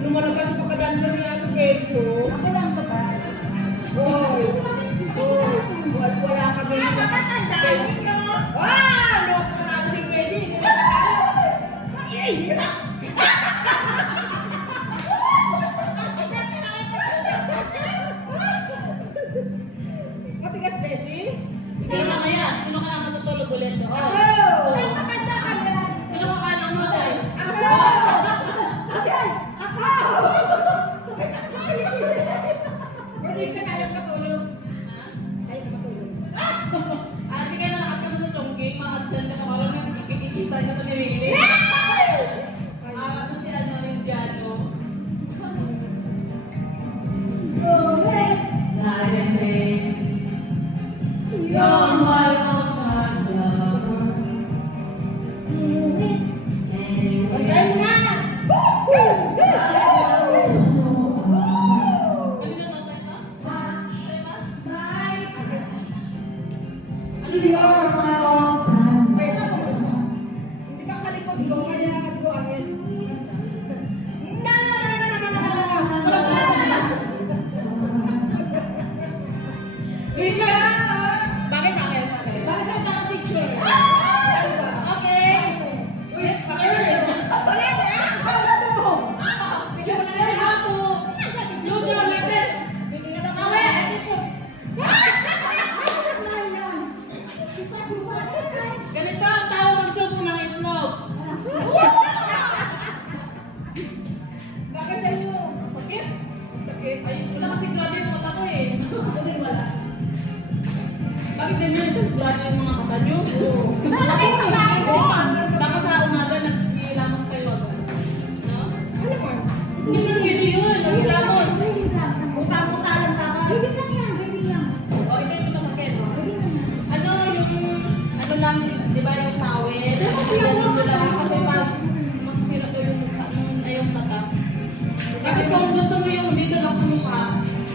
Lumalabas pa ka-dancer niya ang peso. Ako lang ba ba? Hoy! Wala ka ba yung Napakatandaan ninyo! Ano ka natin si Betty? Matigas, Betty? Sino na kaya? Sino ka na matutulog ulit doon? Saan kapanda ka ba? Sino ka nanonood? Ako! Sabi! Ako! Sabi ka ba? Pwede ka kaya matulog. Kaya ka matulog. Ate ka na nakakita sa chongking, ma-absent ka na parang nagkikikisay na ito ni Riley. Ito si ano rin Gano. You're my all-time lover. Magaling na! Kanina to tayo ba? Ano di ba? You're my all-time Wait lang. Hindi ka kalikot ko. Kaya ko agad. Wait lang. Bakit sa akin? Sa akin? Bakit sa'yo naka-teacher? Okay. Let's learn. Ganito ang tao magsubo ng itlog. Bakit sa'yo? Sakit. Sakit. Ay, wala kasi grabe yung mata ko eh. Bakit ganyan ito? Grabe yung mga mata nyo? Baka sa umaga nagkilamos kayo agad. No? Ano mo? Hindi ka pwede yun. Nagkilamos. Buta-buta lang ka ba? Hindi lang yan, hindi lang. O, ito yung masakit. Hindi lang yan. Ano yung, ano lang, di ba yung towel? Dito lang. Kasi pag masisira to yung mukha, ay yung mata. Kasi kung gusto mo yung dito lang sa mukha,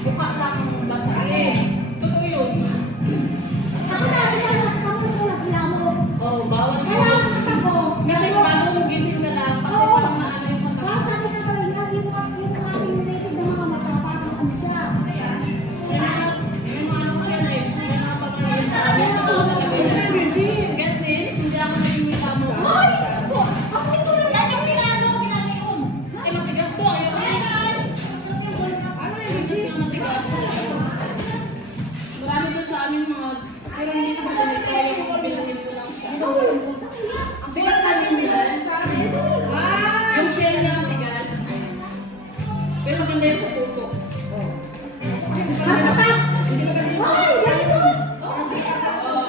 mukha lang ang basahin. Totoo yun. Ako dati ka lang, ako ko lang kilamos. Oh, bawal Kaya yun. ang mata ko. Kasi bago mo gising ka lang, kasi parang naano yung mata. Parang sabi ka pala, yung ating related na mga mata, parang ano siya. Ayan. May mga ano kasi yan eh. May mga pamamayan sa amin. Totoo talaga yan. Kasi hindi ako naging milamo. Hoy! Ako! Ako ito lang yan, yung kilamo, kinamiyon. Eh, matigas to. Ayaw eh. Ano yung Hindi na matigas. Marami doon sa amin mga, pero hindi ko ganito. Yung bilangin ko lang siya. Ang bigas na yun yan. Yung shell niya matigas. Pero maganda yun sa puso. Hoy! Ganito! Oo.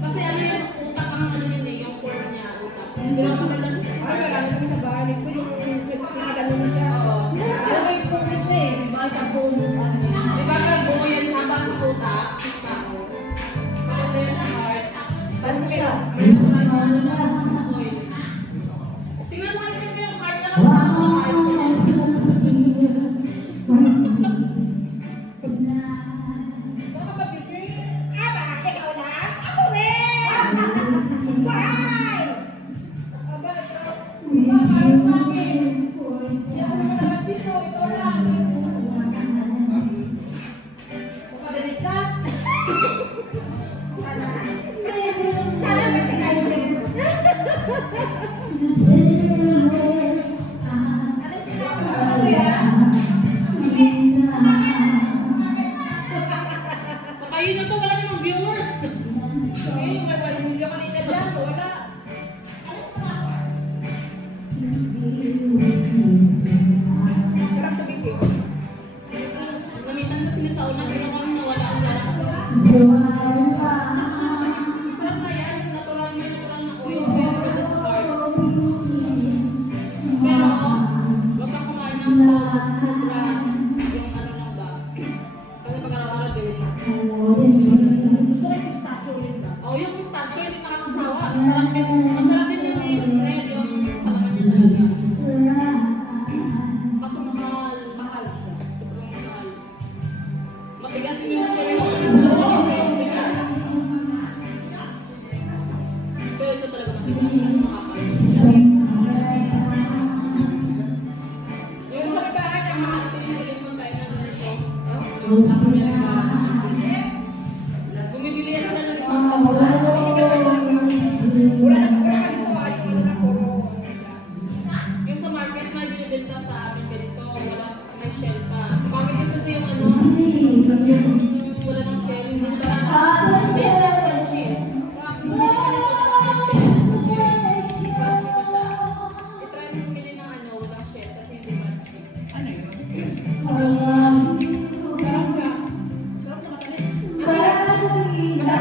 Kasi ano yung utak ang ano yun eh, yung core niya, utak. Pero maganda siya. Ay, marami kami sa bahay. Ko yung pinagano mo siya. Oo. May pulis na eh. Bakit ang pulis? Di ba pag buo yan siya, parang utak, yung tao. Maganda yun sa heart. Ano siya? Ano na, oil. Tingnan mo yung yung heart na lang sa mga heart. Baka ba, Pipi? Bakit ikaw lang? Ako rin! Why? Aba, ito. Baka, ano mami? Hindi ako naman dito. Ito lang. Baka ganit ka? Sana matigay rin. Ano yan? Pakayin na to, wala namang viewers. Eh, may 1 million kanina dyan. Wala. Sarap tumikik. Gamitan ko sinisauna, pero kami nawala ang lara. Sarap nga yan, yung natural na oil, pero maganda sa heart. Pero, huwag kang kumain ng sobra yung ano lang ba. Kasi pag araw-araw, gawin mo. Gusto rin pistachio rin ba? Oh, yung pistachio, hindi nakakasawa. Masarap din yung spread, yung palaman niya talaga. Kaso mahal. Mahal siya. Sobrang mahal. Matigas yung shell.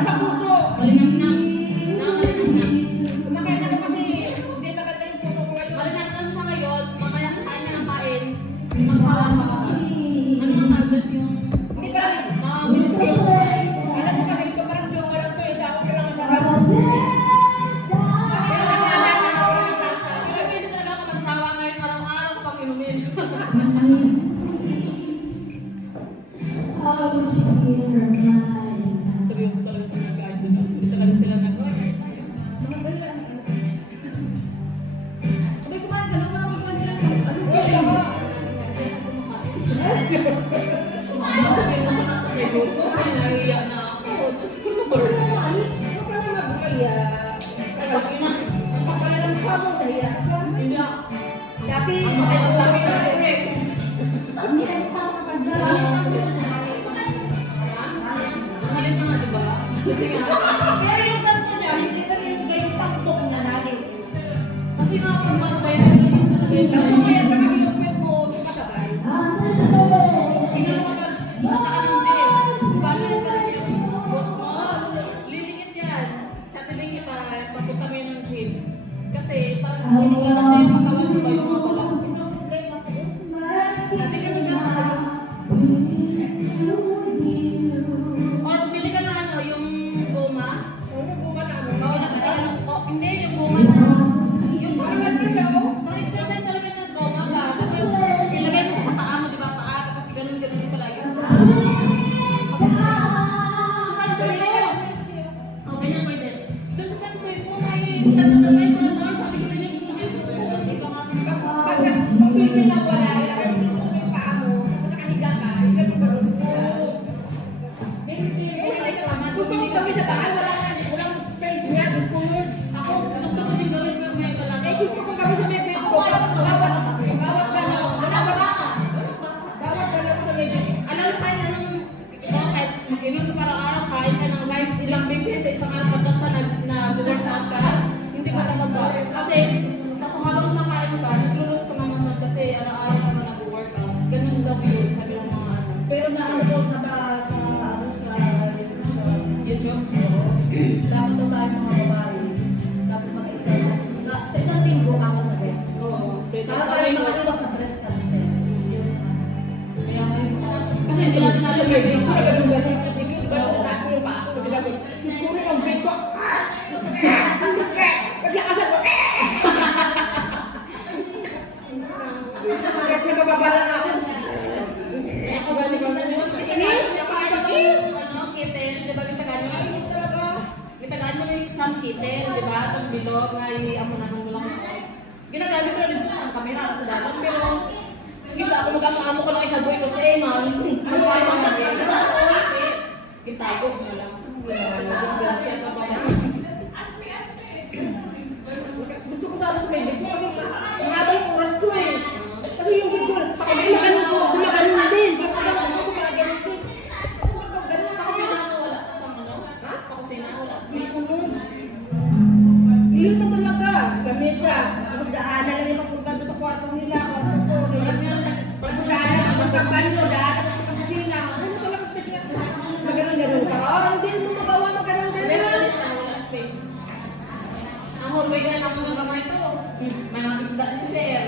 Sa puso. Malinamnam. Malinamnam. Kumakain ako kasi hindi maganda yung puso ko ngayon. Malinamnam siya ngayon, mamaya kain niya ng kain. Magsawa pa ka. Ano nga agad yung... Hindi pa rin. Mabilis kayo. Alam mo kami, ito parang joke lang to eh. Sa ako lang ang sarap. Pero hindi talaga ako magsawa ngayon araw-araw kapag inumin. Seryoso talaga sa mga guys. Hindi talaga sila Sabi ko, man, ganun mo naman kumain nila. Ano ba yun? Sabihin naman ako kay Gogo, may nahiya na ako. Diyos ko Lord. Huwag ka lang magkaya. Pagkakalang ka mo, nahiya ka. Hindi ako. Dati, Ano kaya sabi ko rin? Hindi na sa Ngayon na nga, diba? Kasi nga, Pero yung ganito niya, hindi pa rin ganyan taktok na natin. kasi nga kung mag-test talaga yung Ano kaya ka kami yung pwede mo sumasabay? Pinaka ng gym. Gano'n talaga yung box mo. Lilikit yan. Sabi kita, papunta mo yun ng gym. Kasi parang lilikit na yung katawan mo ba yung mga balang. Sabi ka na or pili ka ng ano, yung goma. Ano po ba na ano? Oo, nakasala ng hindi, yung goma na. Yung Parang goma ano siya, oh? Pang exercise talaga ng goma ka. Sabi mo, ilagay mo sa paa mo, di ba? Paa, tapos ganun palagi. Sa sensory mo. Oh, ganyan pwede. Doon sa sensory mo, may tatay ko na doon. Sabi ko, ganyan mo kayo. Di ba nga? Pagkas, pag-pili lang wala, ilagay mo sa yung paa mo, nakahiga ka, ilagay mo ba doon? Gusto mo kami sa taas, walang space niya, gusto mo. Ako, gusto ko din gawin pero may Eh, talaga. gusto ko kami sa may bed ko. Bawat gano'n. Bawat gano'n sa may bed. Alam mo kahit anong, ikaw kahit mag-inom ka araw-araw, kahit ka ng rice ilang beses sa isang araw basta nag-workout ka, hindi ka tataba. Kasi habang kumakain ka, naglulus ka naman kasi araw-araw ka na nag-workout. Ganun daw yun, sabi ng mga ano. Pero na ano po YouTube? dapat daw tayo mga babae. Dapat mag-exercise. Sa isang linggo, ako na rin. Oo. Para tayo makaliwas sa breast cancer. Kaya ngayon, Kasi hindi natin alam May yung bed ko na video. gano'n. Taas ko yung paa ko. Gusto ko na yung bed ko. Paglakasan ko. Bakit nababala na ako? Kaya ako galing ko sa inyo. Ini? Ano, kitten, di ba gitagaan mo? Gitagaan mo yung isang kitten, di ba? Itong bilog na iamunan mo lang ako. Ginagamit ko rin doon ang kamera sa dalang, pero gisa ako mag-amo-amo ko lang ikaboy ko sa Eman. Magpahay mo sa gisa ako, gitago mo lang. Disgrasya pa ba? Gusto ko sana sa may bed ko kasi mahaba yung oras ko eh. Kasi yung bed ko, sa kabila ko, gumagano na din. Sa kabila ko, gumagano din. Sa kusina mo wala sa ano? Ha? Sa kusina wala sa May kulong. Yun na talaga. Lamesa. Tapos daanan lang yung magpunta doon sa kwarto nila. Kwarto ko. Paras nga lang, Tapos daanan sa magkabanyo. Daanan sa kusina. Ano talaga space nga? Maganon-ganon ka. Oh, hindi mo magawa Meron maganon-ganon. ulit na wala space. Ang hallway na ako ng kamay to. May mga isda ni Sir.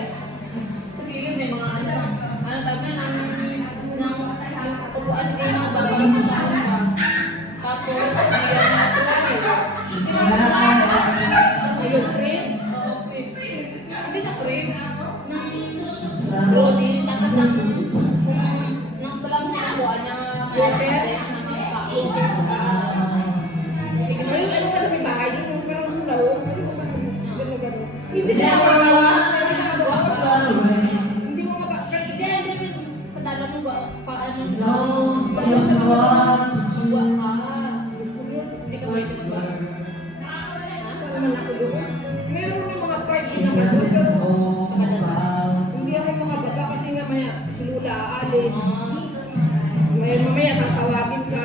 Sa gilid may mga ano tawag na ng upuan kayo ng babang na sa ano pa. Tapos, may mga tuloy. Ayun, crib. Oo, crib. Hindi siya crib. Ng rolling. Tapos ng palang pinakuha niya kaya desk na may kao. Ayun, ano ka sa may bahay? Yun yung parang hulaw. Ganon-ganon. Hindi Hindi na ako ako naman. Hindi mo Hindi, sa dalang mo ba? Paano? No, Suwa ka. Hindi ka pwede mag naman ako doon. Meron yung mga party naman doon. Pero hindi ako makabaga kasi nga maya si Lula aalis. Ngayon mamaya tatawagin ka.